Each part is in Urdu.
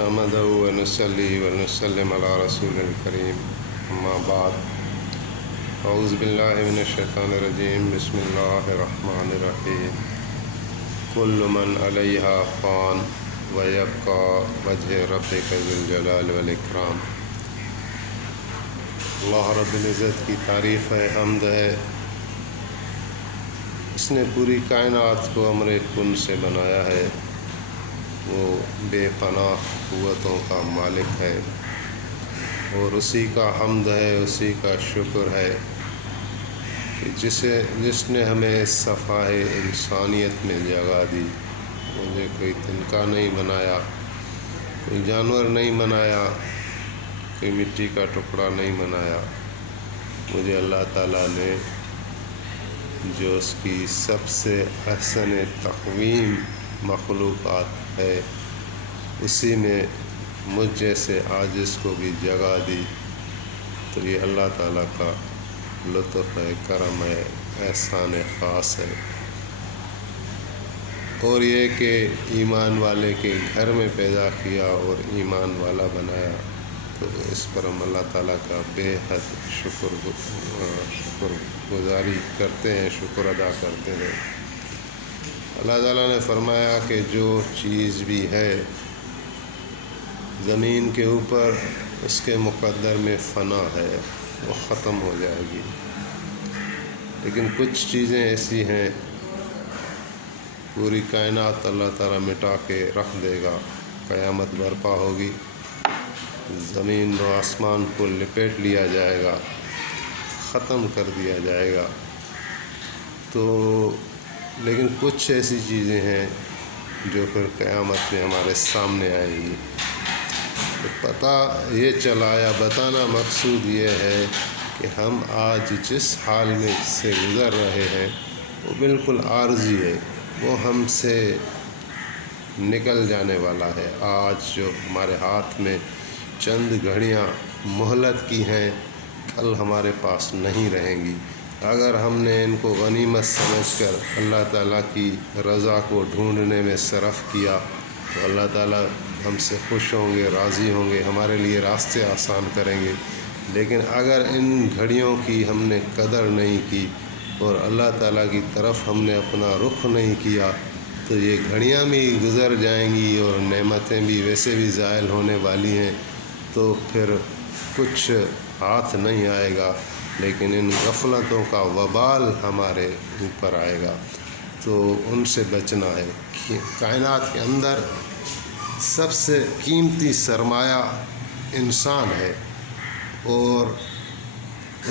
نحمده ونصلي ونسلم على رسول الكريم اما بعد اعوذ باللہ من الشیطان الرجیم بسم اللہ الرحمن الرحیم کل من علیہا فان ویبقى وجہ ربک ذو الجلال والاکرام۔ اللہ رب العزت کی تعریف ہے، حمد ہے، اس نے پوری کائنات کو امر کن سے بنایا ہے۔ وہ بے پناہ قوتوں کا مالک ہے اور اسی کا حمد ہے، اسی کا شکر ہے کہ جس نے ہمیں صفائے انسانیت میں جگہ دی۔ مجھے کوئی تنکا نہیں بنایا، کوئی جانور نہیں بنایا، کوئی مٹی کا ٹکڑا نہیں بنایا۔ مجھے اللہ تعالیٰ نے جو اس کی سب سے احسن تقویم مخلوقات ہے، اسی میں مجھ جیسے عاجز کو بھی جگہ دی، تو یہ اللہ تعالیٰ کا لطف ہے، کرم ہے، احسان خاص ہے۔ اور یہ کہ ایمان والے کے گھر میں پیدا کیا اور ایمان والا بنایا، تو اس پر ہم اللہ تعالیٰ کا بے حد شکر گزاری کرتے ہیں، شکر ادا کرتے ہیں۔ اللہ تعالیٰ نے فرمایا کہ جو چیز بھی ہے زمین کے اوپر، اس کے مقدر میں فنا ہے، وہ ختم ہو جائے گی، لیکن کچھ چیزیں ایسی ہیں پوری کائنات اللہ تعالیٰ مٹا کے رکھ دے گا۔ قیامت برپا ہوگی، زمین و آسمان کو لپیٹ لیا جائے گا، ختم کر دیا جائے گا۔ تو لیکن کچھ ایسی چیزیں ہیں جو پھر قیامت میں ہمارے سامنے آئیں گی۔ تو پتہ یہ چلا یا بتانا مقصود یہ ہے کہ ہم آج جس حال میں سے گزر رہے ہیں وہ بالکل عارضی ہے، وہ ہم سے نکل جانے والا ہے۔ آج جو ہمارے ہاتھ میں چند گھڑیاں مہلت کی ہیں، کل ہمارے پاس نہیں رہیں گی۔ اگر ہم نے ان کو غنیمت سمجھ کر اللہ تعالیٰ کی رضا کو ڈھونڈنے میں صرف کیا تو اللہ تعالیٰ ہم سے خوش ہوں گے، راضی ہوں گے، ہمارے لیے راستے آسان کریں گے۔ لیکن اگر ان گھڑیوں کی ہم نے قدر نہیں کی اور اللہ تعالیٰ کی طرف ہم نے اپنا رخ نہیں کیا تو یہ گھڑیاں بھی گزر جائیں گی اور نعمتیں بھی ویسے بھی زائل ہونے والی ہیں، تو پھر کچھ ہاتھ نہیں آئے گا، لیکن ان غفلتوں کا وبال ہمارے اوپر آئے گا۔ تو ان سے بچنا ہے۔ کائنات کے اندر سب سے قیمتی سرمایہ انسان ہے اور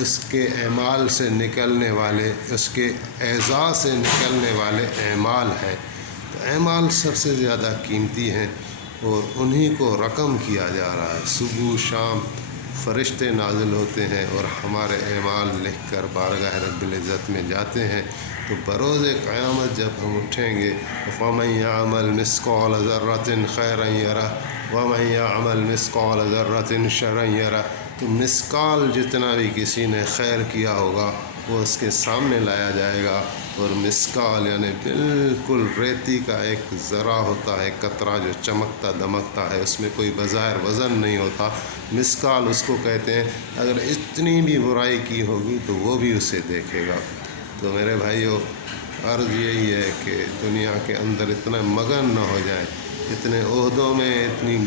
اس کے اعمال سے نکلنے والے، اس کے اعضاء سے نکلنے والے اعمال ہیں۔ تو اعمال سب سے زیادہ قیمتی ہیں اور انہی کو رقم کیا جا رہا ہے۔ صبح شام فرشتے نازل ہوتے ہیں اور ہمارے اعمال لکھ کر بارگاہ رب العزت میں جاتے ہیں۔ تو بروز قیامت جب ہم اٹھیں گے، فَمَن يَعْمَلْ مِثْقَالَ ذَرَّةٍ خَيْرًا يَرَهُ وَمَن يَعْمَلْ مِثْقَالَ ذَرَّةٍ شَرًّا يَرَهُ۔ تو مثقال جتنا بھی کسی نے خیر کیا ہوگا وہ اس کے سامنے لایا جائے گا، اور مثقال یعنی بالکل ریتی کا ایک ذرہ ہوتا ہے، قطرہ جو چمکتا دمکتا ہے، اس میں کوئی بظاہر وزن نہیں ہوتا، مثقال اس کو کہتے ہیں۔ اگر اتنی بھی برائی کی ہوگی تو وہ بھی اسے دیکھے گا۔ تو میرے بھائیو، عرض یہی ہے کہ دنیا کے اندر اتنا مگن نہ ہو جائیں، اتنے عہدوں میں، اتنی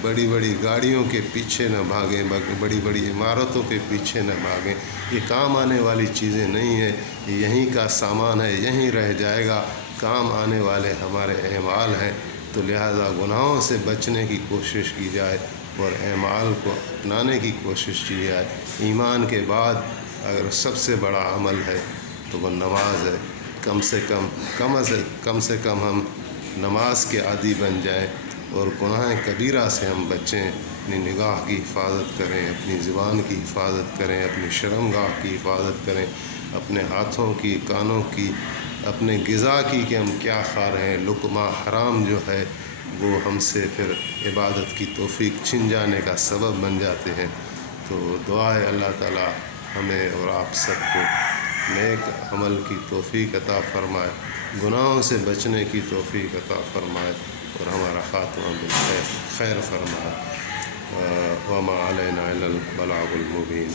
بڑی بڑی گاڑیوں کے پیچھے نہ بھاگیں، بڑی بڑی عمارتوں کے پیچھے نہ بھاگیں۔ یہ کام آنے والی چیزیں نہیں ہیں، یہ یہیں کا سامان ہے، یہیں رہ جائے گا۔ کام آنے والے ہمارے اعمال ہیں، تو لہذا گناہوں سے بچنے کی کوشش کی جائے اور اعمال کو اپنانے کی کوشش کی جائے۔ ایمان کے بعد اگر سب سے بڑا عمل ہے تو وہ نماز ہے۔ کم سے کم ہم نماز کے عادی بن جائیں اور گناہ کبیرہ سے ہم بچیں، اپنی نگاہ کی حفاظت کریں، اپنی زبان کی حفاظت کریں، اپنی شرمگاہ کی حفاظت کریں، اپنے ہاتھوں کی، کانوں کی، اپنے غذا کی کہ ہم کیا کھا رہے ہیں۔ لقمہ حرام جو ہے وہ ہم سے پھر عبادت کی توفیق چھن جانے کا سبب بن جاتے ہیں۔ تو دعا ہے اللہ تعالیٰ ہمیں اور آپ سب کو نیک عمل کی توفیق عطا فرمائے، گناہوں سے بچنے کی توفیق عطا فرمائے۔ اور ہمارا خاتمہ بالخیر خیر فرمائے. وما علینا الا البلاغ المبین.